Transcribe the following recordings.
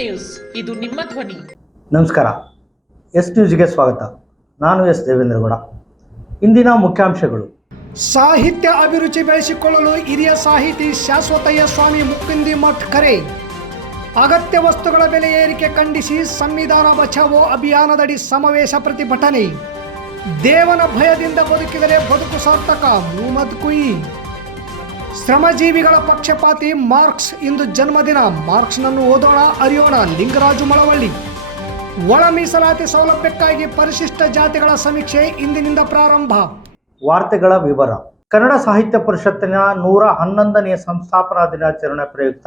News, ಇದು ನಿಮ್ಮ ಧ್ವನಿ. ನಮಸ್ಕಾರ. ಎಸ್ ನ್ಯೂಸ್ಗೆ ಸ್ವಾಗತ. ನಾನು ಎಸ್ ದೇವೇಂದ್ರಗೌಡ. ಇಂದಿನ ಮುಖ್ಯಾಂಶಗಳು. ಸಾಹಿತ್ಯ ಅಭಿರುಚಿ ಬೆಳೆಸಿಕೊಳ್ಳಲು ಹಿರಿಯ ಸಾಹಿತಿ ಶಾಶ್ವತಯ್ಯ ಸ್ವಾಮಿ ಮುಕುಂದಿ ಮಠ್ ಕರೆ. ಅಗತ್ಯ ವಸ್ತುಗಳ ಬೆಲೆ ಏರಿಕೆ ಖಂಡಿಸಿ ಸಂವಿಧಾನ ಬಚಾವೋ ಅಭಿಯಾನದಡಿ ಸಮಾವೇಶ ಪ್ರತಿಭಟನೆ. ದೇವನ ಭಯದಿಂದ ಬದುಕಿದರೆ ಬದುಕು ಸಾರ್ಥಕ, ಮುಹಮ್ಮದ್ ಕುಯಿ. ಶ್ರಮಜೀವಿಗಳ ಪಕ್ಷಪಾತಿ ಮಾರ್ಕ್ಸ್ ಇಂದು ಜನ್ಮದಿನ. ಮಾರ್ಕ್ಸ್ನನ್ನು ಓದೋಣ, ಅರಿಯೋಣ. ಲಿಂಗರಾಜು ಮಳವಳ್ಳಿ. ಒಳ ಮೀಸಲಾತಿ ಸೌಲಭ್ಯಕ್ಕಾಗಿ ಪರಿಶಿಷ್ಟ ಜಾತಿಗಳ ಸಮೀಕ್ಷೆ ಇಂದಿನಿಂದ ಪ್ರಾರಂಭ. ವಾರ್ತೆಗಳ ವಿವರ. ಕನ್ನಡ ಸಾಹಿತ್ಯ ಪರಿಷತ್ತಿನ 111ನೇ ಸಂಸ್ಥಾಪನಾ ದಿನಾಚರಣೆ ಪ್ರಯುಕ್ತ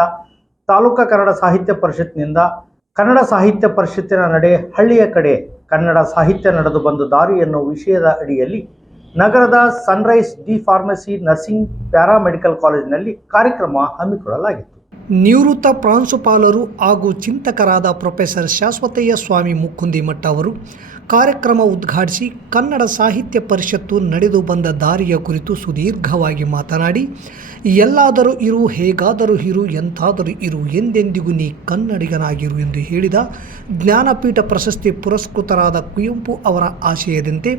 ತಾಲೂಕಾ ಕನ್ನಡ ಸಾಹಿತ್ಯ ಪರಿಷತ್ನಿಂದ ಕನ್ನಡ ಸಾಹಿತ್ಯ ಪರಿಷತ್ತಿನ ನಡೆ ಹಳ್ಳಿಯ ಕಡೆ ಕನ್ನಡ ಸಾಹಿತ್ಯ ನಡೆದು ಬಂದ ದಾರಿ ಎನ್ನುವ ವಿಷಯದ ಅಡಿಯಲ್ಲಿ ನಗರದ Sunrise D pharmacy nursing paramedical ಕಾಲೇಜಿನಲ್ಲಿ ಕಾರ್ಯಕ್ರಮ ಹಮ್ಮಿಕೊಳ್ಳಲಾಗಿತ್ತು. ನಿವೃತ್ತ ಪ್ರಾಂಶುಪಾಲರು ಹಾಗೂ ಚಿಂತಕರಾದ ಪ್ರೊಫೆಸರ್ ಶಾಶ್ವತಯ್ಯ ಸ್ವಾಮಿ ಮುಕುಂದಿ ಮಠ್ ಅವರು ಕಾರ್ಯಕ್ರಮ ಉದ್ಘಾಟಿಸಿ ಕನ್ನಡ ಸಾಹಿತ್ಯ ಪರಿಷತ್ತು ನಡೆದು ಬಂದ ದಾರಿಯ ಕುರಿತು ಸುದೀರ್ಘವಾಗಿ ಮಾತನಾಡಿ, ಎಲ್ಲಾದರೂ ಇರು, ಹೇಗಾದರೂ ಇರು, ಎಂತಾದರೂ ಇರು, ಎಂದೆಂದಿಗೂ ನೀ ಕನ್ನಡಿಗನಾಗಿರು ಎಂದು ಹೇಳಿದ ಜ್ಞಾನಪೀಠ ಪ್ರಶಸ್ತಿ ಪುರಸ್ಕೃತರಾದ ಕುವೆಂಪು ಅವರ ಆಶಯದಂತೆ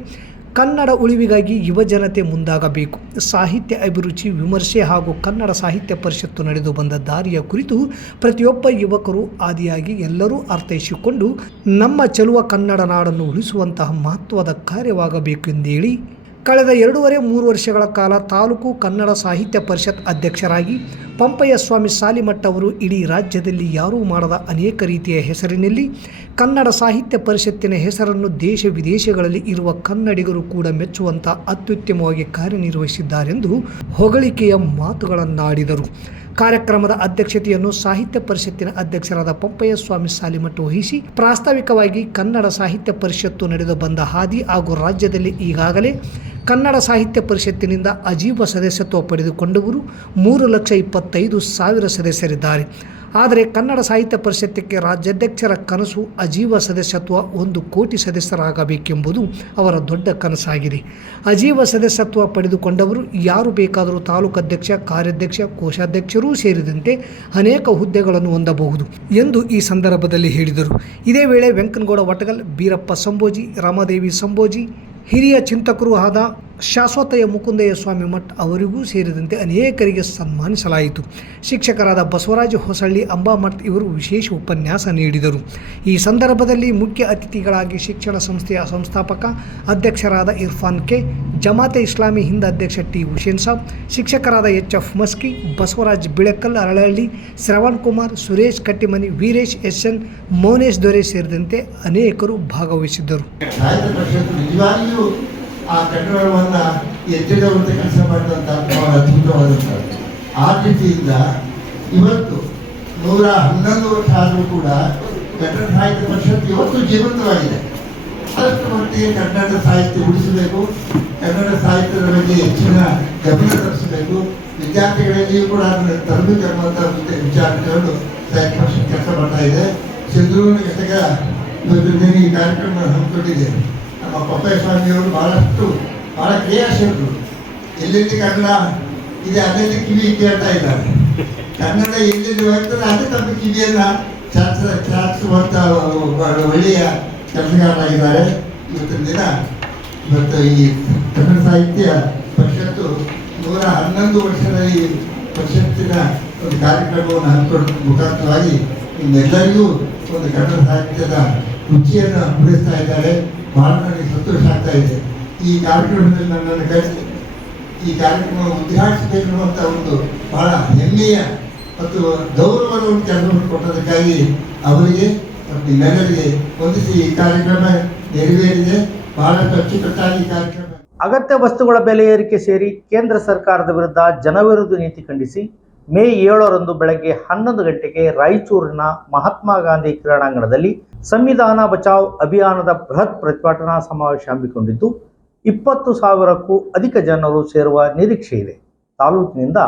ಕನ್ನಡ ಉಳಿವಿಗಾಗಿ ಯುವಜನತೆ ಮುಂದಾಗಬೇಕು. ಸಾಹಿತ್ಯ ಅಭಿರುಚಿ, ವಿಮರ್ಶೆ ಹಾಗೂ ಕನ್ನಡ ಸಾಹಿತ್ಯ ಪರಿಷತ್ತು ನಡೆದು ಬಂದ ದಾರಿಯ ಕುರಿತು ಪ್ರತಿಯೊಬ್ಬ ಯುವಕರು ಆದಿಯಾಗಿ ಎಲ್ಲರೂ ಅರ್ಥೈಸಿಕೊಂಡು ನಮ್ಮ ಚೆಲುವ ಕನ್ನಡ ನಾಡನ್ನು ಉಳಿಸುವಂತಹ ಮಹತ್ವದ ಕಾರ್ಯವಾಗಬೇಕು ಎಂದೇಳಿ ಕಳೆದ 2.5-3 ವರ್ಷಗಳ ಕಾಲ ತಾಲೂಕು ಕನ್ನಡ ಸಾಹಿತ್ಯ ಪರಿಷತ್ ಅಧ್ಯಕ್ಷರಾಗಿ ಪಂಪಯ್ಯ ಸ್ವಾಮಿ ಸಾಲಿಮಠ್ ಅವರು ಇಡೀ ರಾಜ್ಯದಲ್ಲಿ ಯಾರೂ ಮಾಡದ ಅನೇಕ ರೀತಿಯ ಹೆಸರಿನಲ್ಲಿ ಕನ್ನಡ ಸಾಹಿತ್ಯ ಪರಿಷತ್ತಿನ ಹೆಸರನ್ನು ದೇಶ ವಿದೇಶಗಳಲ್ಲಿ ಇರುವ ಕನ್ನಡಿಗರು ಕೂಡ ಮೆಚ್ಚುವಂಥ ಅತ್ಯುತ್ತಮವಾಗಿ ಕಾರ್ಯನಿರ್ವಹಿಸಿದ್ದಾರೆಂದು ಹೊಗಳಿಕೆಯ ಮಾತುಗಳನ್ನಾಡಿದರು. ಕಾರ್ಯಕ್ರಮದ ಅಧ್ಯಕ್ಷತೆಯನ್ನು ಸಾಹಿತ್ಯ ಪರಿಷತ್ತಿನ ಅಧ್ಯಕ್ಷರಾದ ಪಂಪಯ್ಯ ಸ್ವಾಮಿ ಸಾಲಿಮಠ್ ವಹಿಸಿ ಪ್ರಾಸ್ತಾವಿಕವಾಗಿ ಕನ್ನಡ ಸಾಹಿತ್ಯ ಪರಿಷತ್ತು ನಡೆದು ಬಂದ ಹಾದಿ ಹಾಗೂ ರಾಜ್ಯದಲ್ಲಿ ಈಗಾಗಲೇ ಕನ್ನಡ ಸಾಹಿತ್ಯ ಪರಿಷತ್ತಿನಿಂದ ಅಜೀವ ಸದಸ್ಯತ್ವ ಪಡೆದುಕೊಂಡವರು 3,25,000 ಸದಸ್ಯರಿದ್ದಾರೆ. ಆದರೆ ಕನ್ನಡ ಸಾಹಿತ್ಯ ಪರಿಷತ್ತಿಗೆ ರಾಜ್ಯಾಧ್ಯಕ್ಷರ ಕನಸು ಅಜೀವ ಸದಸ್ಯತ್ವ 1 ಕೋಟಿ ಸದಸ್ಯರಾಗಬೇಕೆಂಬುದು ಅವರ ದೊಡ್ಡ ಕನಸಾಗಿದೆ. ಅಜೀವ ಸದಸ್ಯತ್ವ ಪಡೆದುಕೊಂಡವರು ಯಾರು ಬೇಕಾದರೂ ತಾಲೂಕಾಧ್ಯಕ್ಷ, ಕಾರ್ಯಾಧ್ಯಕ್ಷ, ಕೋಶಾಧ್ಯಕ್ಷರೂ ಸೇರಿದಂತೆ ಅನೇಕ ಹುದ್ದೆಗಳನ್ನು ಹೊಂದಬಹುದು ಎಂದು ಈ ಸಂದರ್ಭದಲ್ಲಿ ಹೇಳಿದರು. ಇದೇ ವೇಳೆ ವೆಂಕನಗೌಡ ವಟಗಲ್, ಬೀರಪ್ಪ ಸಂಬೋಜಿ, ರಾಮದೇವಿ ಸಂಬೋಜಿ, ಹಿರಿಯ ಚಿಂತಕರು ಆದ ಶಾಶ್ವತಯ್ಯ ಮುಕುಂದಯ್ಯ ಸ್ವಾಮಿ ಮಠ್ ಅವರಿಗೂ ಸೇರಿದಂತೆ ಅನೇಕರಿಗೆ ಸನ್ಮಾನಿಸಲಾಯಿತು. ಶಿಕ್ಷಕರಾದ ಬಸವರಾಜ ಹೊಸಳ್ಳಿ, ಅಂಬಾಮಠ್ ಇವರು ವಿಶೇಷ ಉಪನ್ಯಾಸ ನೀಡಿದರು. ಈ ಸಂದರ್ಭದಲ್ಲಿ ಮುಖ್ಯ ಅತಿಥಿಗಳಾಗಿ ಶಿಕ್ಷಣ ಸಂಸ್ಥೆಯ ಸಂಸ್ಥಾಪಕ ಅಧ್ಯಕ್ಷರಾದ ಇರ್ಫಾನ್ ಕೆ, ಜಮಾತೆ ಇಸ್ಲಾಮಿ ಹಿಂದ್ ಅಧ್ಯಕ್ಷ ಟಿ ಹುಸೇನ್ ಸಾಬ್, ಶಿಕ್ಷಕರಾದ HF ಮಸ್ಕಿ, ಬಸವರಾಜ್ ಬಿಳೆಕಲ್ ಅರಳಹಳ್ಳಿ, ಶ್ರವಣ್ ಕುಮಾರ್, ಸುರೇಶ್ ಕಟ್ಟಿಮನಿ, ವೀರೇಶ್ SN, ಮೌನೇಶ್ ದೊರೆ ಸೇರಿದಂತೆ ಅನೇಕರು ಭಾಗವಹಿಸಿದ್ದರು. ಆ ಕನ್ನಡವನ್ನು ಎತ್ತಿಡುವಂಥ ಕೆಲಸ ಮಾಡಿದಂಥ ಅದ್ಭುತವಾದಂಥ ಆ ರೀತಿಯಿಂದ ಇವತ್ತು 111 ವರ್ಷ ಆದರೂ ಕೂಡ ಕನ್ನಡ ಸಾಹಿತ್ಯ ಪರಿಷತ್ತು ಇವತ್ತು ಜೀವಂತವಾಗಿದೆ. ಅದಷ್ಟು ಮಟ್ಟಿಗೆ ಕನ್ನಡ ಸಾಹಿತ್ಯ ಉಳಿಸಬೇಕು, ಕನ್ನಡ ಸಾಹಿತ್ಯದ ಬಗ್ಗೆ ಹೆಚ್ಚಿನ ಗಮನ ತರಿಸಬೇಕು, ವಿದ್ಯಾರ್ಥಿಗಳಲ್ಲಿಯೂ ಕೂಡ ಅದನ್ನು ತರಬೇಕು ಅನ್ನುವಂಥ ವಿಚಾರ ಇಟ್ಟುಕೊಂಡು ಸಾಹಿತ್ಯ ಪರಿಷತ್ ಕೆಲಸ ಮಾಡ್ತಾ ಇದೆ. ಚಂದ್ರೂರಿನ ಘಟಕ ಇವತ್ತು ಈ ಕಾರ್ಯಕ್ರಮ ಹಮ್ಮಿಕೊಂಡಿದೆ. ನಮ್ಮ ಪಂಪಯ್ಯ ಸ್ವಾಮಿಯವರು ಬಹಳ ಕ್ರಿಯಾಶೀಲರು. ಎಲ್ಲೆಲ್ಲಿ ಕನ್ನಡ ಇದೆ ಅದರಲ್ಲಿ ಕಿವಿ ಕೇಳ್ತಾ ಇದ್ದಾರೆ. ಕನ್ನಡ ಎಲ್ಲೆಲ್ಲಿ ಹೋಗ್ತದೆ ಅದೇ ತಮ್ಮ ಕಿವಿಯನ್ನು ಚಾಚಿಸುವಂಥ ಒಳ್ಳೆಯ ಕೆಲಸಗಾರರಾಗಿದ್ದಾರೆ. ಇವತ್ತಿನ ದಿನ ಈ ಕನ್ನಡ ಸಾಹಿತ್ಯ ಪರಿಷತ್ತು 111 ವರ್ಷದ ಈ ಪರಿಷತ್ತಿನ ಒಂದು ಕಾರ್ಯಕ್ರಮವನ್ನು ಹಮ್ಮಿಕೊಳ್ಳುವ ಮುಖಾಂತರವಾಗಿ ನಿಮ್ಮೆಲ್ಲರಿಗೂ ಒಂದು ಕನ್ನಡ ಸಾಹಿತ್ಯದ ರುಚಿಯನ್ನು ಮೂಡಿಸ್ತಾ ಇದ್ದಾರೆ. ಬಹಳ ನನಗೆ ಸಂತೋಷ ಆಗ್ತಾ ಇದೆ. ಈ ಕಾರ್ಯಕ್ರಮದಲ್ಲಿ ನನ್ನನ್ನು ಕರೆಸಿ ಈ ಕಾರ್ಯಕ್ರಮ ಉದ್ಘಾಟಿಸಬೇಕನ್ನುವಂಥ ಒಂದು ಬಹಳ ಹೆಮ್ಮೆಯ ಮತ್ತು ಗೌರವದ ಒಂದು ಕೆಲಸವನ್ನು ಕೊಟ್ಟದಕ್ಕಾಗಿ ಅವರಿಗೆ ಮತ್ತು ನಿಮ್ಮೆಲ್ಲರಿಗೆ ವಂದಿಸಿ ಈ ಕಾರ್ಯಕ್ರಮ ನೆರವೇರಿದೆ. ಬಹಳಷ್ಟು ಅಚ್ಚುಕಟ್ಟಾಗಿ ಈ ಕಾರ್ಯಕ್ರಮ. ಅಗತ್ಯ ವಸ್ತುಗಳ ಬೆಲೆ ಏರಿಕೆ ಸೇರಿ ಕೇಂದ್ರ ಸರ್ಕಾರದ ವಿರುದ್ಧ ಜನವಿರೋಧಿ ನೀತಿ ಖಂಡಿಸಿ ಮೇ 7ರಂದು ಬೆಳಗ್ಗೆ 11 ಗಂಟೆಗೆ ರಾಯಚೂರಿನ ಮಹಾತ್ಮ ಗಾಂಧಿ ಕ್ರೀಡಾಂಗಣದಲ್ಲಿ ಸಂವಿಧಾನ ಬಚಾವ್ ಅಭಿಯಾನದ ಬೃಹತ್ ಪ್ರತಿಭಟನಾ ಸಮಾವೇಶ ಹಮ್ಮಿಕೊಂಡಿದ್ದು 20,000ಕ್ಕೂ ಅಧಿಕ ಜನರು ಸೇರುವ ನಿರೀಕ್ಷೆ ಇದೆ. ತಾಲೂಕಿನಿಂದ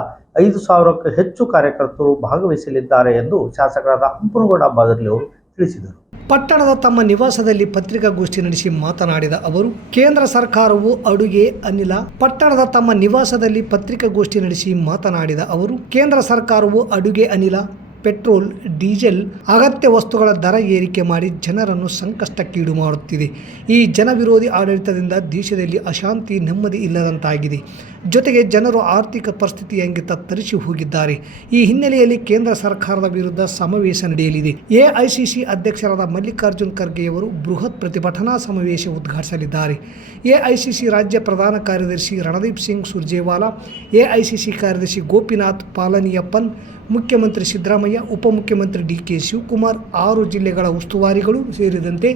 5,000ಕ್ಕೂ ಹೆಚ್ಚು ಕಾರ್ಯಕರ್ತರು ಭಾಗವಹಿಸಲಿದ್ದಾರೆ ಎಂದು ಶಾಸಕರಾದ ಹಂಪನಗೌಡ ಬಾದರ್ಲಿ ಅವರು ತಿಳಿಸಿದರು. ಪಟ್ಟಣದ ತಮ್ಮ ನಿವಾಸದಲ್ಲಿ ಪತ್ರಿಕಾಗೋಷ್ಠಿ ನಡೆಸಿ ಮಾತನಾಡಿದ ಅವರು, ಕೇಂದ್ರ ಸರ್ಕಾರವು ಅಡುಗೆ ಅನಿಲ ಪಟ್ಟಣದ ತಮ್ಮ ನಿವಾಸದಲ್ಲಿ ಪತ್ರಿಕಾಗೋಷ್ಠಿ ನಡೆಸಿ ಮಾತನಾಡಿದ ಅವರು, ಕೇಂದ್ರ ಸರ್ಕಾರವು ಅಡುಗೆ ಅನಿಲ, ಪೆಟ್ರೋಲ್, ಡೀಸೆಲ್, ಅಗತ್ಯ ವಸ್ತುಗಳ ದರ ಏರಿಕೆ ಮಾಡಿ ಜನರನ್ನು ಸಂಕಷ್ಟಕ್ಕೀಡು ಮಾಡುತ್ತಿದೆ. ಈ ಜನವಿರೋಧಿ ಆಡಳಿತದಿಂದ ದೇಶದಲ್ಲಿ ಅಶಾಂತಿ, ನೆಮ್ಮದಿ ಇಲ್ಲದಂತಾಗಿದೆ. ಜೊತೆಗೆ ಜನರು ಆರ್ಥಿಕ ಪರಿಸ್ಥಿತಿಯಂಗೆ ತತ್ತರಿಸಿ ಹೋಗಿದ್ದಾರೆ. ಈ ಹಿನ್ನೆಲೆಯಲ್ಲಿ ಕೇಂದ್ರ ಸರ್ಕಾರದ ವಿರುದ್ಧ ಸಮಾವೇಶ ನಡೆಯಲಿದೆ. ಎಐಸಿಸಿ ಅಧ್ಯಕ್ಷರಾದ ಮಲ್ಲಿಕಾರ್ಜುನ್ ಖರ್ಗೆಯವರು ಬೃಹತ್ ಪ್ರತಿಭಟನಾ ಸಮಾವೇಶ ಉದ್ಘಾಟಿಸಲಿದ್ದಾರೆ. ಎಐಸಿಸಿ ರಾಜ್ಯ ಪ್ರಧಾನ ಕಾರ್ಯದರ್ಶಿ ರಣದೀಪ್ ಸಿಂಗ್ ಸುರ್ಜೇವಾಲಾ, ಎಐಸಿಸಿ ಕಾರ್ಯದರ್ಶಿ ಗೋಪಿನಾಥ್ ಪಾಲನಿಯಪ್ಪನ್, ಮುಖ್ಯಮಂತ್ರಿ ಸಿದ್ದರಾಮಯ್ಯ, ಉಪಮುಖ್ಯಮಂತ್ರಿ ಡಿಕೆ ಶಿವಕುಮಾರ್, 6 ಜಿಲ್ಲೆಗಳ ಉಸ್ತುವಾರಿಗಳು ಸೇರಿದಂತೆ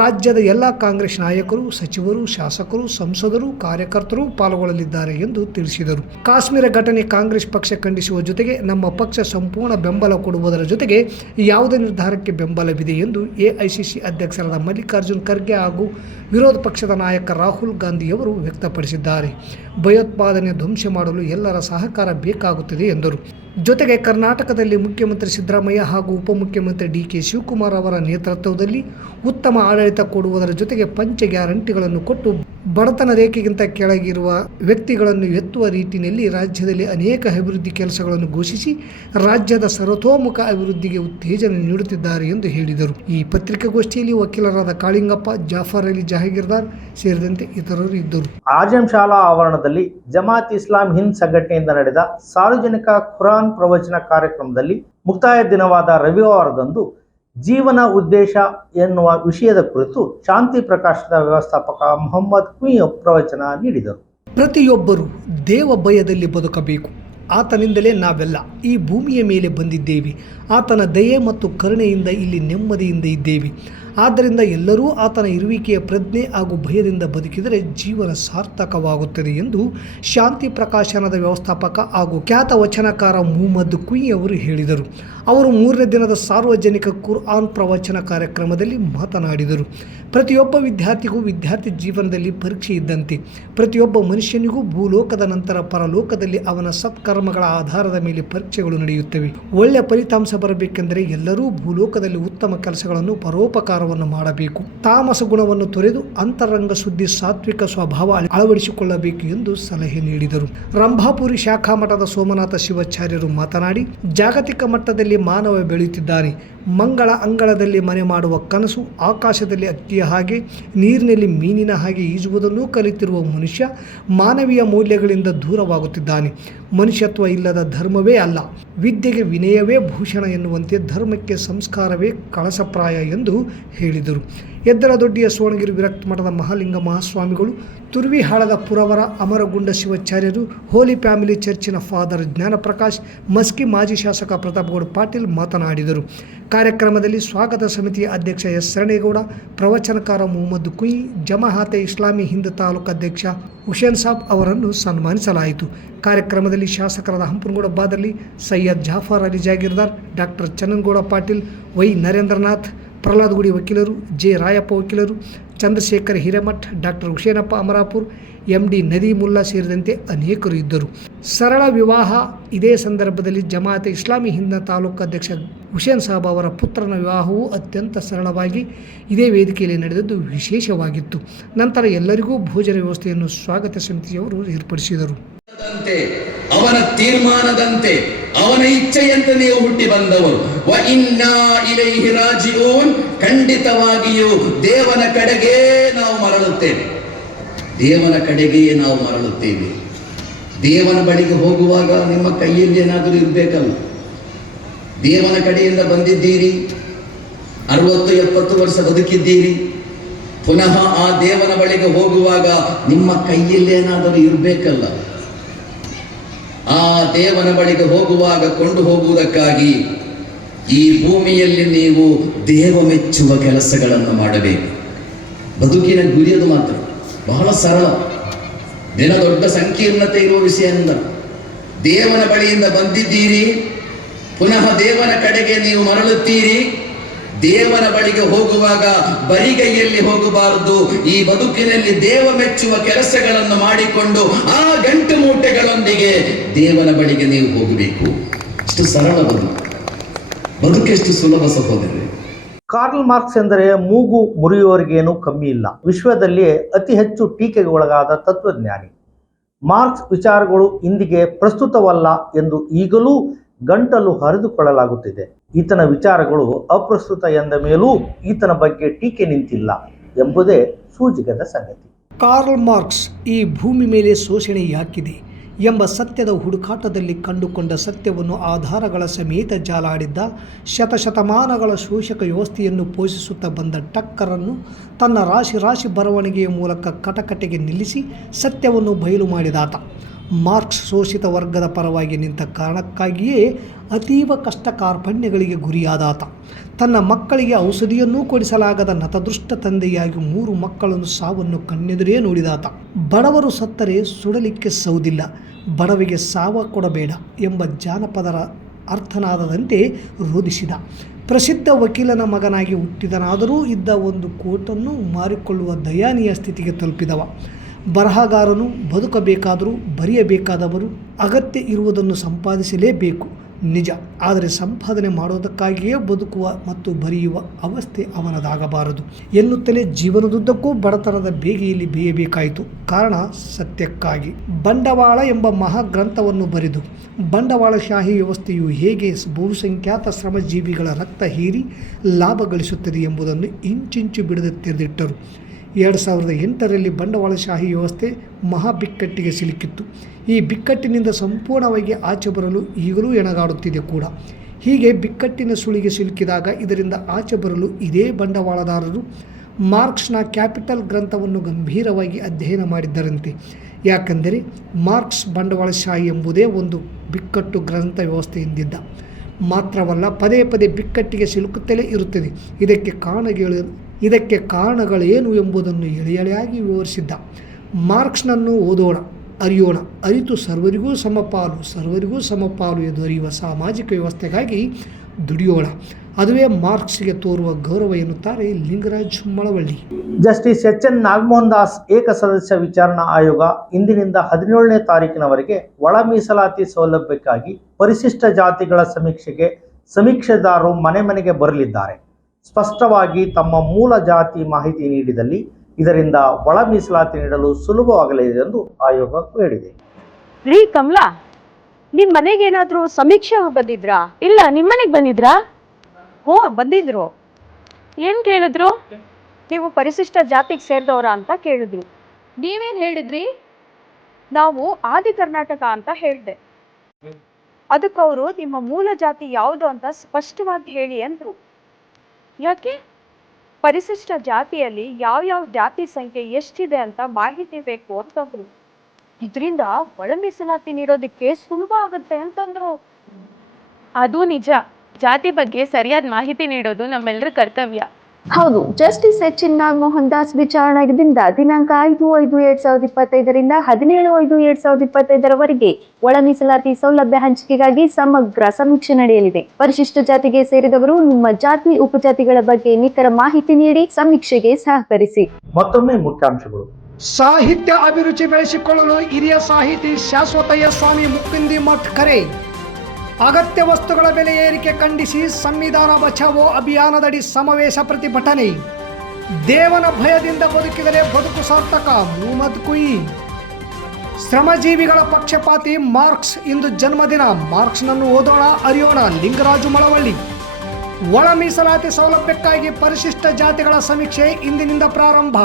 ರಾಜ್ಯದ ಎಲ್ಲ ಕಾಂಗ್ರೆಸ್ ನಾಯಕರು, ಸಚಿವರು, ಶಾಸಕರು, ಸಂಸದರು, ಕಾರ್ಯಕರ್ತರು ಪಾಲ್ಗೊಳ್ಳಲಿದ್ದಾರೆ ಎಂದು ತಿಳಿಸಿದರು. ಕಾಶ್ಮೀರ ಘಟನೆ ಕಾಂಗ್ರೆಸ್ ಪಕ್ಷ ಖಂಡಿಸುವ ಜೊತೆಗೆ ನಮ್ಮ ಪಕ್ಷ ಸಂಪೂರ್ಣ ಬೆಂಬಲ ಕೊಡುವುದರ ಜೊತೆಗೆ ಯಾವುದೇ ನಿರ್ಧಾರಕ್ಕೆ ಬೆಂಬಲವಿದೆ ಎಂದು ಎಐಸಿಸಿ ಅಧ್ಯಕ್ಷರಾದ ಮಲ್ಲಿಕಾರ್ಜುನ್ ಖರ್ಗೆ ಹಾಗೂ ವಿರೋಧ ಪಕ್ಷದ ನಾಯಕ ರಾಹುಲ್ ಗಾಂಧಿಯವರು ವ್ಯಕ್ತಪಡಿಸಿದ್ದಾರೆ. ಭಯೋತ್ಪಾದನೆ ಧ್ವಂಸ ಮಾಡಲು ಎಲ್ಲರ ಸಹಕಾರ ಬೇಕಾಗುತ್ತದೆ ಎಂದರು. ಜೊತೆಗೆ ಕರ್ನಾಟಕದಲ್ಲಿ ಮುಖ್ಯಮಂತ್ರಿ ಸಿದ್ದರಾಮಯ್ಯ ಹಾಗೂ ಉಪಮುಖ್ಯಮಂತ್ರಿ ಡಿಕೆ ಶಿವಕುಮಾರ್ ಅವರ ನೇತೃತ್ವದಲ್ಲಿ ಉತ್ತಮ ಆಡಳಿತ ಕೊಡುವುದರ ಜೊತೆಗೆ ಪಂಚ ಗ್ಯಾರಂಟಿಗಳನ್ನು ಕೊಟ್ಟು ಬಡತನ ರೇಖೆಗಿಂತ ಕೆಳಗಿರುವ ವ್ಯಕ್ತಿಗಳನ್ನು ಎತ್ತುವ ರೀತಿಯಲ್ಲಿ ರಾಜ್ಯದಲ್ಲಿ ಅನೇಕ ಅಭಿವೃದ್ಧಿ ಕೆಲಸಗಳನ್ನು ಘೋಷಿಸಿ ರಾಜ್ಯದ ಸರ್ವತೋಮುಖ ಅಭಿವೃದ್ಧಿಗೆ ಉತ್ತೇಜನ ನೀಡುತ್ತಿದ್ದಾರೆ ಎಂದು ಹೇಳಿದರು. ಈ ಪತ್ರಿಕಾಗೋಷ್ಠಿಯಲ್ಲಿ ವಕೀಲರಾದ ಕಾಳಿಂಗಪ್ಪ, ಜಾಫರ್ ಅಲಿ ಜಹಾಗೀರ್ದಾರ್ ಸೇರಿದಂತೆ ಇತರರು ಇದ್ದರು. ಆಜಂ ಶಾಲಾ ಆವರಣದಲ್ಲಿ ಜಮಾತ್ ಇಸ್ಲಾಂ ಹಿಂದ್ ಸಂಘಟನೆಯಿಂದ ನಡೆದ ಸಾರ್ವಜನಿಕ ಖುರಾನ್ ಪ್ರವಚನ ಕಾರ್ಯಕ್ರಮದಲ್ಲಿ ಮುಕ್ತಾಯ ದಿನವಾದ ರವಿವಾರದಂದು ಜೀವನ ಉದ್ದೇಶ ಎನ್ನುವ ವಿಷಯದ ಕುರಿತು ಶಾಂತಿ ಪ್ರಕಾಶದ ವ್ಯವಸ್ಥಾಪಕ ಮೊಹಮ್ಮದ್ ಕುಯಿ ಪ್ರವಚನ ನೀಡಿದರು. ಪ್ರತಿಯೊಬ್ಬರು ದೇವ ಭಯದಲ್ಲಿ ಬದುಕಬೇಕು. ಆತನಿಂದಲೇ ನಾವೆಲ್ಲ ಈ ಭೂಮಿಯ ಮೇಲೆ ಬಂದಿದ್ದೇವೆ. ಆತನ ದಯೆ ಮತ್ತು ಕರುಣೆಯಿಂದ ಇಲ್ಲಿ ನೆಮ್ಮದಿಯಿಂದ ಇದ್ದೇವೆ. ಆದ್ದರಿಂದ ಎಲ್ಲರೂ ಆತನ ಇರುವಿಕೆಯ ಪ್ರಜ್ಞೆ ಹಾಗೂ ಭಯದಿಂದ ಬದುಕಿದರೆ ಜೀವನ ಸಾರ್ಥಕವಾಗುತ್ತದೆ ಎಂದು ಶಾಂತಿ ಪ್ರಕಾಶನದ ವ್ಯವಸ್ಥಾಪಕ ಹಾಗೂ ಖ್ಯಾತ ವಚನಕಾರ ಮೊಹಮ್ಮದ್ ಕುಯಿ ಅವರು ಹೇಳಿದರು. ಅವರು 3ನೇ ದಿನದ ಸಾರ್ವಜನಿಕ ಕುರ್ಆನ್ ಪ್ರವಚನ ಕಾರ್ಯಕ್ರಮದಲ್ಲಿ ಮಾತನಾಡಿದರು. ಪ್ರತಿಯೊಬ್ಬ ವಿದ್ಯಾರ್ಥಿಗೂ ವಿದ್ಯಾರ್ಥಿ ಜೀವನದಲ್ಲಿ ಪರೀಕ್ಷೆ ಇದ್ದಂತೆ. ಪ್ರತಿಯೊಬ್ಬ ಮನುಷ್ಯನಿಗೂ ಭೂಲೋಕದ ನಂತರ ಪರಲೋಕದಲ್ಲಿ ಅವನ ಸತ್ಕರ್ಮಗಳ ಆಧಾರದ ಮೇಲೆ ಪರೀಕ್ಷೆಗಳು ನಡೆಯುತ್ತವೆ. ಒಳ್ಳೆಯ ಫಲಿತಾಂಶ ಬರಬೇಕೆಂದರೆ ಎಲ್ಲರೂ ಭೂಲೋಕದಲ್ಲಿ ಉತ್ತಮ ಕೆಲಸಗಳನ್ನು, ಪರೋಪಕಾರವನ್ನು ಮಾಡಬೇಕು. ತಾಮಸ ಗುಣವನ್ನು ತೊರೆದು ಅಂತರಂಗ ಶುದ್ಧಿ, ಸಾತ್ವಿಕ ಸ್ವಭಾವ ಅಳವಡಿಸಿಕೊಳ್ಳಬೇಕು ಎಂದು ಸಲಹೆ ನೀಡಿದರು. ರಂಭಾಪುರಿ ಶಾಖಾ ಮಠದ ಸೋಮನಾಥ ಶಿವಾಚಾರ್ಯರು ಮಾತನಾಡಿ, ಜಾಗತಿಕ ಮಟ್ಟದಲ್ಲಿ ಮಾನವ ಬೆಳೆಯುತ್ತಿದ್ದಾನೆ. ಮಂಗಳ ಅಂಗಳದಲ್ಲಿ ಮನೆ ಮಾಡುವ ಕನಸು, ಆಕಾಶದಲ್ಲಿ ಅಕ್ಕಿಯ ಹಾಗೆ, ನೀರಿನಲ್ಲಿ ಮೀನಿನ ಹಾಗೆ ಈಜುವುದನ್ನು ಕಲಿತಿರುವ ಮನುಷ್ಯ ಮಾನವೀಯ ಮೌಲ್ಯಗಳಿಂದ ದೂರವಾಗುತ್ತಿದ್ದಾನೆ. ಮನುಷ್ಯತ್ವ ಇಲ್ಲದ ಧರ್ಮವೇ ಅಲ್ಲ, ವಿದ್ಯೆಗೆ ವಿನಯವೇ ಭೂಷಣ ಎನ್ನುವಂತೆ ಧರ್ಮಕ್ಕೆ ಸಂಸ್ಕಾರವೇ ಕಳಸಪ್ರಾಯ ಎಂದು ಹೇಳಿದರು. ಎದ್ದರದೊಡ್ಡಿಯ ಸೋಣಗಿರಿ ವಿರಕ್ತ ಮಠದ ಮಹಾಲಿಂಗ ಮಹಾಸ್ವಾಮಿಗಳು, ತುರ್ವಿಹಾಳದ ಪುರವರ ಅಮರಗುಂಡ ಶಿವಾಚಾರ್ಯರು, ಹೋಲಿ ಫ್ಯಾಮಿಲಿ ಚರ್ಚಿನ ಫಾದರ್ ಜ್ಞಾನಪ್ರಕಾಶ್, ಮಸ್ಕಿ ಮಾಜಿ ಶಾಸಕ ಪ್ರತಾಪ್ಗೌಡ ಪಾಟೀಲ್ ಮಾತನಾಡಿದರು. ಕಾರ್ಯಕ್ರಮದಲ್ಲಿ ಸ್ವಾಗತ ಸಮಿತಿಯ ಅಧ್ಯಕ್ಷ ಎಸ್ ಶರಣೇಗೌಡ, ಪ್ರವಚನಕಾರ ಮೊಹಮ್ಮದ್ ಕುಯಿ, ಜಮಾಅತೆ ಇಸ್ಲಾಮಿ ಹಿಂದ್ ತಾಲೂಕು ಅಧ್ಯಕ್ಷ ಹುಸೇನ್ ಸಾಬ್ ಅವರನ್ನು ಸನ್ಮಾನಿಸಲಾಯಿತು. ಕಾರ್ಯಕ್ರಮದಲ್ಲಿ ಶಾಸಕರಾದ ಹಂಪನಗೌಡ ಬಾದರ್ಲಿ, ಸೈಯದ್ ಜಾಫರ್ ಅಲಿ ಜಾಗೀರ್ದಾರ್, ಡಾಕ್ಟರ್ ಚನ್ನನಗೌಡ ಪಾಟೀಲ್, ವೈ ನರೇಂದ್ರನಾಥ್, ಪ್ರಹ್ಲಾದ್ ಗುಡಿ ವಕೀಲರು, ಜೆ ರಾಯಪ್ಪ ವಕೀಲರು, ಚಂದ್ರಶೇಖರ್ ಹಿರೇಮಠ್, ಡಾಕ್ಟರ್ ಹುಸೇನಪ್ಪ ಅಮರಾಪುರ್, MD ನದೀಮುಲ್ಲಾ ಸೇರಿದಂತೆ ಅನೇಕರು ಇದ್ದರು. ಸರಳ ವಿವಾಹ. ಇದೇ ಸಂದರ್ಭದಲ್ಲಿ ಜಮಾಅತೆ ಇಸ್ಲಾಮಿ ಹಿಂದ್ ತಾಲೂಕು ಅಧ್ಯಕ್ಷ ಹುಸೇನ್ ಸಾಬ್ ಅವರ ಪುತ್ರನ ವಿವಾಹವು ಅತ್ಯಂತ ಸರಳವಾಗಿ ಇದೇ ವೇದಿಕೆಯಲ್ಲಿ ನಡೆದದ್ದು ವಿಶೇಷವಾಗಿತ್ತು. ನಂತರ ಎಲ್ಲರಿಗೂ ಭೋಜನ ವ್ಯವಸ್ಥೆಯನ್ನು ಸ್ವಾಗತ ಸಮಿತಿಯವರು ಏರ್ಪಡಿಸಿದರು. ಅವನ ತೀರ್ಮಾನದಂತೆ, ಅವನ ಇಚ್ಛೆಯಂತೆ ನೀವು ಹುಟ್ಟಿ ಬಂದವರು. ವ ಇನ್ನಾ ಇಲೈಹಿ ರಾಜಿಊನ್, ಖಂಡಿತವಾಗಿಯೂ ದೇವನ ಕಡೆಗೆ ನಾವು ಮರಳುತ್ತೇವೆ. ದೇವನ ಕಡೆಗೆ ನಾವು ಮರಳುತ್ತೇವೆ. ದೇವನ ಬಳಿಗೆ ಹೋಗುವಾಗ ನಿಮ್ಮ ಕೈಯಲ್ಲಿ ಏನಾದರೂ ಇರಬೇಕಲ್ಲ. ದೇವನ ಕಡೆಯಿಂದ ಬಂದಿದ್ದೀರಿ, 60-70 ವರ್ಷ ಬದುಕಿದ್ದೀರಿ. ಪುನಃ ಆ ದೇವನ ಬಳಿಗೆ ಹೋಗುವಾಗ ನಿಮ್ಮ ಕೈಯಲ್ಲಿ ಏನಾದರೂ ಇರಬೇಕಲ್ಲ. ಆ ದೇವನ ಬಳಿಗೆ ಹೋಗುವಾಗ ಕೊಂಡು ಹೋಗುವುದಕ್ಕಾಗಿ ಈ ಭೂಮಿಯಲ್ಲಿ ನೀವು ದೇವ ಮೆಚ್ಚುವ ಕೆಲಸಗಳನ್ನು ಮಾಡಬೇಕು. ಬದುಕಿನ ಗುರಿಯದು ಮಾತ್ರ ಬಹಳ ಸರಳ, ದಿನ ದೊಡ್ಡ ಸಂಕೀರ್ಣತೆ ಇರುವ ವಿಷಯ ಅಲ್ಲ. ದೇವನ ಬಳಿಯಿಂದ ಬಂದಿದ್ದೀರಿ, ಪುನಃ ದೇವನ ಕಡೆಗೆ ನೀವು ಮರಳುತ್ತೀರಿ. ದೇವನ ಬಳಿಗೆ ಹೋಗುವಾಗ ಬರಿಗೈಯಲ್ಲಿ ಹೋಗಬಾರದು. ಈ ಬದುಕಿನಲ್ಲಿ ದೇವ ಮೆಚ್ಚುವ ಕೆಲಸಗಳನ್ನು ಮಾಡಿಕೊಂಡು ಆ ಗಂಟು ಮೂಟೆಗಳೊಂದಿಗೆ ದೇವನ ಬಳಿಗೆ ನೀವು ಹೋಗಬೇಕು. ಅಷ್ಟು ಸರಳ ಬದುಕೆಷ್ಟು ಸುಲಭ ಸಹೋದರರೇ. ಕಾರ್ಲ್ ಮಾರ್ಕ್ಸ್ ಎಂದರೆ ಮೂಗು ಮುರಿಯುವವರಿಗೇನು ಕಮ್ಮಿ ಇಲ್ಲ. ವಿಶ್ವದಲ್ಲಿಯೇ ಅತಿ ಹೆಚ್ಚು ಟೀಕೆಗೆ ಒಳಗಾದ ತತ್ವಜ್ಞಾನಿ. ಮಾರ್ಕ್ಸ್ ವಿಚಾರಗಳು ಇಂದಿಗೆ ಪ್ರಸ್ತುತವಲ್ಲ ಎಂದು ಈಗಲೂ ಗಂಟಲು ಹರಿದುಕೊಳ್ಳಲಾಗುತ್ತಿದೆ. ಈತನ ವಿಚಾರಗಳು ಅಪ್ರಸ್ತುತ ಎಂದ ಮೇಲೂ ಈತನ ಬಗ್ಗೆ ಟೀಕೆ ನಿಂತಿಲ್ಲ ಎಂಬುದೇ ಸೂಜಿಗದ ಸಂಗತಿ. ಕಾರ್ಲ್ ಮಾರ್ಕ್ಸ್ ಈ ಭೂಮಿ ಮೇಲೆ ಶೋಷಣೆ ಯಾಕಿದೆ ಎಂಬ ಸತ್ಯದ ಹುಡುಕಾಟದಲ್ಲಿ ಕಂಡುಕೊಂಡ ಸತ್ಯವನ್ನು ಆಧಾರಗಳ ಸಮೇತ ಜಾಲಾಡಿದ್ದ, ಶತಶತಮಾನಗಳ ಶೋಷಕ ವ್ಯವಸ್ಥೆಯನ್ನು ಪೋಷಿಸುತ್ತಾ ಬಂದ ಟಕ್ಕರನ್ನು ತನ್ನ ರಾಶಿ ರಾಶಿ ಬರವಣಿಗೆಯ ಮೂಲಕ ಕಟಕಟೆಗೆ ನಿಲ್ಲಿಸಿ ಸತ್ಯವನ್ನು ಬಯಲು ಮಾಡಿದಾತ. ಮಾರ್ಕ್ಸ್ ಶೋಷಿತ ವರ್ಗದ ಪರವಾಗಿ ನಿಂತ ಕಾರಣಕ್ಕಾಗಿಯೇ ಅತೀವ ಕಷ್ಟ ಕಾರ್ಪಣ್ಯಗಳಿಗೆ ಗುರಿಯಾದಾತ. ತನ್ನ ಮಕ್ಕಳಿಗೆ ಔಷಧಿಯನ್ನೂ ಕೊಡಿಸಲಾಗದ ನತದೃಷ್ಟ ತಂದೆಯಾಗಿ 3 ಮಕ್ಕಳನ್ನು ಸಾವನ್ನು ಕಣ್ಣೆದುರೇ ನೋಡಿದಾತ. ಬಡವರು ಸತ್ತರೆ ಸುಡಲಿಕ್ಕೆ ಸೌದಿಲ್ಲ, ಬಡವಿಗೆ ಸಾವ ಕೊಡಬೇಡ ಎಂಬ ಜಾನಪದರ ಅರ್ಥನಾದದಂತೆ ರೋಧಿಸಿದ. ಪ್ರಸಿದ್ಧ ವಕೀಲನ ಮಗನಾಗಿ ಹುಟ್ಟಿದನಾದರೂ ಇದ್ದ ಒಂದು ಕೋಟನ್ನು ಮಾರಿಕೊಳ್ಳುವ ದಯಾನೀಯ ಸ್ಥಿತಿಗೆ ತಲುಪಿದವ. ಬರಹಗಾರನು ಬದುಕಬೇಕಾದರೂ ಬರೆಯಬೇಕಾದವರು ಅಗತ್ಯ ಇರುವುದನ್ನು ಸಂಪಾದಿಸಲೇಬೇಕು, ನಿಜ. ಆದರೆ ಸಂಪಾದನೆ ಮಾಡೋದಕ್ಕಾಗಿಯೇ ಬದುಕುವ ಮತ್ತು ಬರೆಯುವ ಅವಸ್ಥೆ ಅವನದಾಗಬಾರದು ಎನ್ನುತ್ತಲೇ ಜೀವನದುದ್ದಕ್ಕೂ ಬಡತನದ ಬೇಗೆಯಲ್ಲಿ ಬೇಯಬೇಕಾಯಿತು. ಕಾರಣ ಸತ್ಯಕ್ಕಾಗಿ. ಬಂಡವಾಳ ಎಂಬ ಮಹಾಗ್ರಂಥವನ್ನು ಬರೆದು ಬಂಡವಾಳಶಾಹಿ ವ್ಯವಸ್ಥೆಯು ಹೇಗೆ ಬಹುಸಂಖ್ಯಾತ ಶ್ರಮಜೀವಿಗಳ ರಕ್ತ ಹೀರಿ ಲಾಭ ಗಳಿಸುತ್ತದೆ ಎಂಬುದನ್ನು ಇಂಚಿಂಚು ಬಿಡದೆ ತೆರೆದಿಟ್ಟರು. 2008ರಲ್ಲಿ ಬಂಡವಾಳಶಾಹಿ ವ್ಯವಸ್ಥೆ ಮಹಾ ಬಿಕ್ಕಟ್ಟಿಗೆ ಸಿಲುಕಿತ್ತು. ಈ ಬಿಕ್ಕಟ್ಟಿನಿಂದ ಸಂಪೂರ್ಣವಾಗಿ ಆಚೆ ಬರಲು ಈಗಲೂ ಎಣಗಾಡುತ್ತಿದೆ ಕೂಡ. ಹೀಗೆ ಬಿಕ್ಕಟ್ಟಿನ ಸುಳಿಗೆ ಸಿಲುಕಿದಾಗ ಇದರಿಂದ ಆಚೆ ಬರಲು ಇದೇ ಬಂಡವಾಳದಾರರು ಮಾರ್ಕ್ಸ್ನ ಕ್ಯಾಪಿಟಲ್ ಗ್ರಂಥವನ್ನು ಗಂಭೀರವಾಗಿ ಅಧ್ಯಯನ ಮಾಡಿದ್ದರಂತೆ. ಯಾಕೆಂದರೆ ಮಾರ್ಕ್ಸ್ ಬಂಡವಾಳಶಾಹಿ ಎಂಬುದೇ ಒಂದು ಬಿಕ್ಕಟ್ಟು ಗ್ರಂಥ ವ್ಯವಸ್ಥೆ ಎಂದಿದ್ದ. ಮಾತ್ರವಲ್ಲ, ಪದೇ ಪದೇ ಬಿಕ್ಕಟ್ಟಿಗೆ ಸಿಲುಕುತ್ತಲೇ ಇರುತ್ತದೆ. ಇದಕ್ಕೆ ಕಾರಣಗಳೇನು ಎಂಬುದನ್ನು ಎಳೆಯಾಗಿ ವಿವರಿಸಿದ್ದ. ಮಾರ್ಕ್ಸ್ನನ್ನು ಓದೋಣ, ಅರಿಯೋಣ, ಅರಿತು ಸರ್ವರಿಗೂ ಸಮಪಾಲು ಎಂದು ಅರಿಯುವ ಸಾಮಾಜಿಕ ವ್ಯವಸ್ಥೆಗಾಗಿ ದುಡಿಯೋಣ. ಅದುವೇ ಮಾರ್ಕ್ಸ್ಗೆ ತೋರುವ ಗೌರವ ಎನ್ನುತ್ತಾರೆ ಲಿಂಗರಾಜ್ ಮಳವಳ್ಳಿ. ಜಸ್ಟಿಸ್ ಎಚ್.ಎನ್. ನಾಗಮೋಹನ್ ದಾಸ್ ಏಕಸದಸ್ಯ ವಿಚಾರಣಾ ಆಯೋಗ ಇಂದಿನಿಂದ 17ನೇ ತಾರೀಕಿನವರೆಗೆ ಒಳ ಮೀಸಲಾತಿ ಸೌಲಭ್ಯಕ್ಕಾಗಿ ಪರಿಶಿಷ್ಟ ಜಾತಿಗಳ ಸಮೀಕ್ಷೆಗೆ ಸಮೀಕ್ಷೆದಾರರು ಮನೆ ಮನೆಗೆ ಬರಲಿದ್ದಾರೆ. ಸ್ಪಷ್ಟವಾಗಿ ತಮ್ಮ ಮೂಲ ಜಾತಿ ಮಾಹಿತಿ ನೀಡಿದಲ್ಲಿ ಇದರಿಂದ ಒಳ ಮೀಸಲಾತಿ ನೀಡಲು ಸುಲಭವಾಗಲಿದೆ ಎಂದು ಆಯೋಗ ಹೇಳಿದೆ. ರೀ ಕಮಲಾ, ನಿಮ್ ಮನೆಗೇನಾದ್ರೂ ಸಮೀಕ್ಷೆ ಬಂದಿದ್ರಾ? ಇಲ್ಲ, ನಿಮ್ಮನೆಗೆ ಬಂದಿದ್ರಾ? ಓ, ಬಂದಿದ್ರು. ಏನ್ ಕೇಳಿದ್ರು? ನೀವು ಪರಿಶಿಷ್ಟ ಜಾತಿಗೆ ಸೇರಿದವರ ಅಂತ ಕೇಳಿದ್ರು. ನೀವೇನ್ ಹೇಳಿದ್ರಿ? ನಾವು ಆದಿ ಕರ್ನಾಟಕ ಅಂತ ಹೇಳಿದೆ. ಅದಕ್ಕವರು ನಿಮ್ಮ ಮೂಲ ಜಾತಿ ಯಾವುದು ಅಂತ ಸ್ಪಷ್ಟವಾಗಿ ಹೇಳಿ ಅಂದ್ರು. ಯಾಕೆ? ಪರಿಶಿಷ್ಟ ಜಾತಿಯಲ್ಲಿ ಯಾವ ಜಾತಿ ಸಂಖ್ಯೆ ಎಷ್ಟಿದೆ ಅಂತ ಮಾಹಿತಿ ಬೇಕು ಅಂತಂದ್ರು. ಇದರಿಂದ ಒಳ ಮೀಸಲಾತಿ ನೀಡೋದಕ್ಕೆ ಸುಲಭ ಆಗುತ್ತೆ ಅಂತಂದ್ರು. ಅದು ನಿಜ. ಜಾತಿ ಬಗ್ಗೆ ಸರಿಯಾದ ಮಾಹಿತಿ ನೀಡೋದು ನಮ್ಮೆಲ್ಲರ ಕರ್ತವ್ಯ. ಹೌದು. ಜಸ್ಟಿಸ್ ಎಚ್.ಎನ್. ನಾಗಮೋಹನ್ ದಾಸ್ ವಿಚಾರಣೆಯಿಂದ ದಿನಾಂಕ 5/5/2025ರಿಂದ 17/5/2025ರವರೆಗೆ ಒಳ ಮೀಸಲಾತಿ ಸೌಲಭ್ಯ ಹಂಚಿಕೆಗಾಗಿ ಸಮಗ್ರ ಸಮೀಕ್ಷೆ ನಡೆಯಲಿದೆ. ಪರಿಶಿಷ್ಟ ಜಾತಿಗೆ ಸೇರಿದವರು ನಿಮ್ಮ ಜಾತಿ ಉಪಜಾತಿಗಳ ಬಗ್ಗೆ ನಿಖರ ಮಾಹಿತಿ ನೀಡಿ ಸಮೀಕ್ಷೆಗೆ ಸಹಕರಿಸಿ. ಮತ್ತೊಮ್ಮೆ ಮುಖ್ಯಾಂಶಗಳು. ಸಾಹಿತ್ಯ ಅಭಿರುಚಿ ಬೆಳೆಸಿಕೊಳ್ಳಲು ಹಿರಿಯ ಸಾಹಿತಿ ಶಾಶ್ವತಯ್ಯ ಸ್ವಾಮಿ ಮುಕ್ಕುಂದಿ ಮಠ್ ಕರೆ. ಅಗತ್ಯ ವಸ್ತುಗಳ ಬೆಲೆ ಏರಿಕೆ ಖಂಡಿಸಿ ಸಂವಿಧಾನ ಬಚಾವೋ ಅಭಿಯಾನದಡಿ ಸಮಾವೇಶ ಪ್ರತಿಭಟನೆ. ದೇವನ ಭಯದಿಂದ ಬದುಕಿದರೆ ಬದುಕು ಸಾರ್ಥಕ, ಮುಹಮ್ಮದ್ ಕುಯಿ. ಶ್ರಮಜೀವಿಗಳ ಪಕ್ಷಪಾತಿ ಮಾರ್ಕ್ಸ್ ಇಂದು ಜನ್ಮದಿನ. ಮಾರ್ಕ್ಸ್ನನ್ನು ಓದೋಣ, ಅರಿಯೋಣ, ಲಿಂಗರಾಜು ಮಳವಳ್ಳಿ. ಒಳ ಮೀಸಲಾತಿ ಸೌಲಭ್ಯಕ್ಕಾಗಿ ಪರಿಶಿಷ್ಟ ಜಾತಿಗಳ ಸಮೀಕ್ಷೆ ಇಂದಿನಿಂದ ಪ್ರಾರಂಭ.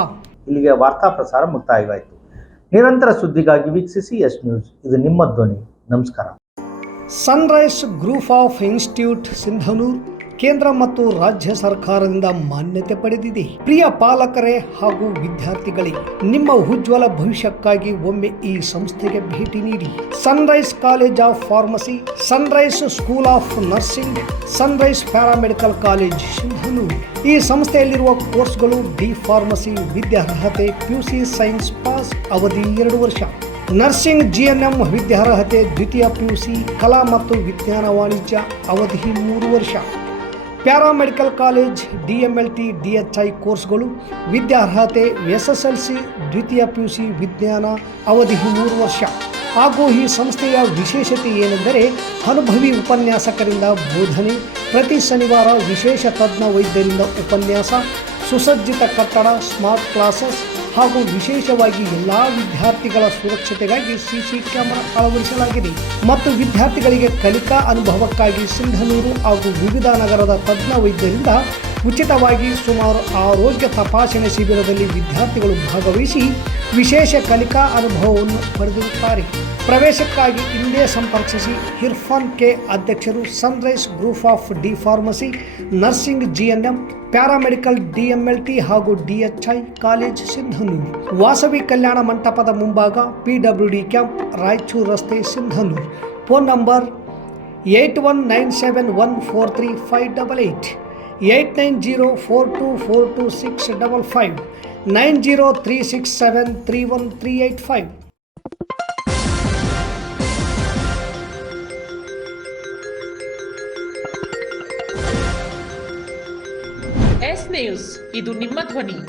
ಇಲ್ಲಿಗೆ ವಾರ್ತಾ ಪ್ರಸಾರ ಮುಕ್ತಾಯವಾಯಿತು. ನಿರಂತರ ಸುದ್ದಿಗಾಗಿ ವೀಕ್ಷಿಸಿ ಎಸ್ ನ್ಯೂಸ್. ಇದು ನಿಮ್ಮ ಧ್ವನಿ. ನಮಸ್ಕಾರ. Sunrise group of institute Sindhanur ಕೇಂದ್ರ ಮತ್ತು ರಾಜ್ಯ ಸರ್ಕಾರದಿಂದ ಮಾನ್ಯತೆ ಪಡೆದಿದೆ. ಪ್ರಿಯ ಪಾಲಕರೇ ಹಾಗೂ ವಿದ್ಯಾರ್ಥಿಗಳೇ, ನಿಮ್ಮ ಉಜ್ವಲ ಭವಿಷ್ಯಕ್ಕಾಗಿ ಒಮ್ಮೆ ಈ ಸಂಸ್ಥೆಗೆ ಭೇಟಿ ನೀಡಿ. Sunrise College of Pharmacy, Sunrise School of Nursing, Sunrise Paramedical College Sindhanur. ಈ ಸಂಸ್ಥೆಯಲ್ಲಿರುವ ಕೋರ್ಸ್ಗಳು ಡಿ ಫಾರ್ಮಸಿ ವಿದ್ಯಾರ್ಹತೆ PUC ಸೈನ್ಸ್ ಪಾಸ್, ಅವಧಿ 2 ವರ್ಷ. ನರ್ಸಿಂಗ್ GNM ವಿದ್ಯಾರ್ಹತೆ ದ್ವಿತೀಯ PUC, ಕಲಾ ಮತ್ತು ವಿಜ್ಞಾನ ವಾಣಿಜ್ಯ, ಅವಧಿ 3 ವರ್ಷ. ಪ್ಯಾರಾಮೆಡಿಕಲ್ ಕಾಲೇಜ್ DMLT DHI ಕೋರ್ಸ್ಗಳು ವಿದ್ಯಾರ್ಹತೆ SSLC ದ್ವಿತೀಯ PUC ವಿಜ್ಞಾನ, ಅವಧಿ 3 ವರ್ಷ. ಹಾಗೂ ಈ ಸಂಸ್ಥೆಯ ವಿಶೇಷತೆ ಏನೆಂದರೆ ಅನುಭವಿ ಉಪನ್ಯಾಸಕರಿಂದ ಬೋಧನೆ, ಪ್ರತಿ ಶನಿವಾರ ವಿಶೇಷ ತಜ್ಞ ವೈದ್ಯರಿಂದ ಉಪನ್ಯಾಸ, ಸುಸಜ್ಜಿತ ಕಟ್ಟಡ, ಸ್ಮಾರ್ಟ್ ಕ್ಲಾಸಸ್, ಹಾಗೂ ವಿಶೇಷವಾಗಿ ಎಲ್ಲ ವಿದ್ಯಾರ್ಥಿಗಳ ಸುರಕ್ಷತೆಗಾಗಿ ಸಿಸಿ ಕ್ಯಾಮೆರಾ ಅಳವಡಿಸಲಾಗಿದೆ ಮತ್ತು ವಿದ್ಯಾರ್ಥಿಗಳಿಗೆ ಕಲಿಕಾ ಅನುಭವಕ್ಕಾಗಿ ಸಿಂಧನೂರು ಹಾಗೂ ವಿವಿಧ ನಗರದ ತಜ್ಞ ವೈದ್ಯರಿಂದ ಉಚಿತವಾಗಿ ಸುಮಾರು ಆರೋಗ್ಯ ತಪಾಸಣೆ ಶಿಬಿರದಲ್ಲಿ ವಿದ್ಯಾರ್ಥಿಗಳು ಭಾಗವಹಿಸಿ ವಿಶೇಷ ಕಲಿಕಾ ಅನುಭವವನ್ನು ಪಡೆದಿರುತ್ತಾರೆ. ಪ್ರವೇಶಕ್ಕಾಗಿ ಹಿಂದೆ ಸಂಪರ್ಕಿಸಿ. ಇರ್ಫಾನ್ ಕೆ, ಅಧ್ಯಕ್ಷರು, sunrise group of D pharmacy, nursing, GNM, paramedical, DMLT ಹಾಗೂ DHI ಕಾಲೇಜ್ ಸಿಂಧನೂರು. ವಾಸವಿ ಕಲ್ಯಾಣ ಮಂಟಪದ ಮುಂಭಾಗ, PWD ಕ್ಯಾಂಪ್, ರಾಯಚೂರು ರಸ್ತೆ, Sindhanur. Phone number 8197143588, 8904242655, 9036731385. S news, ಇದು ನಿಮ್ಮ ಧ್ವನಿ.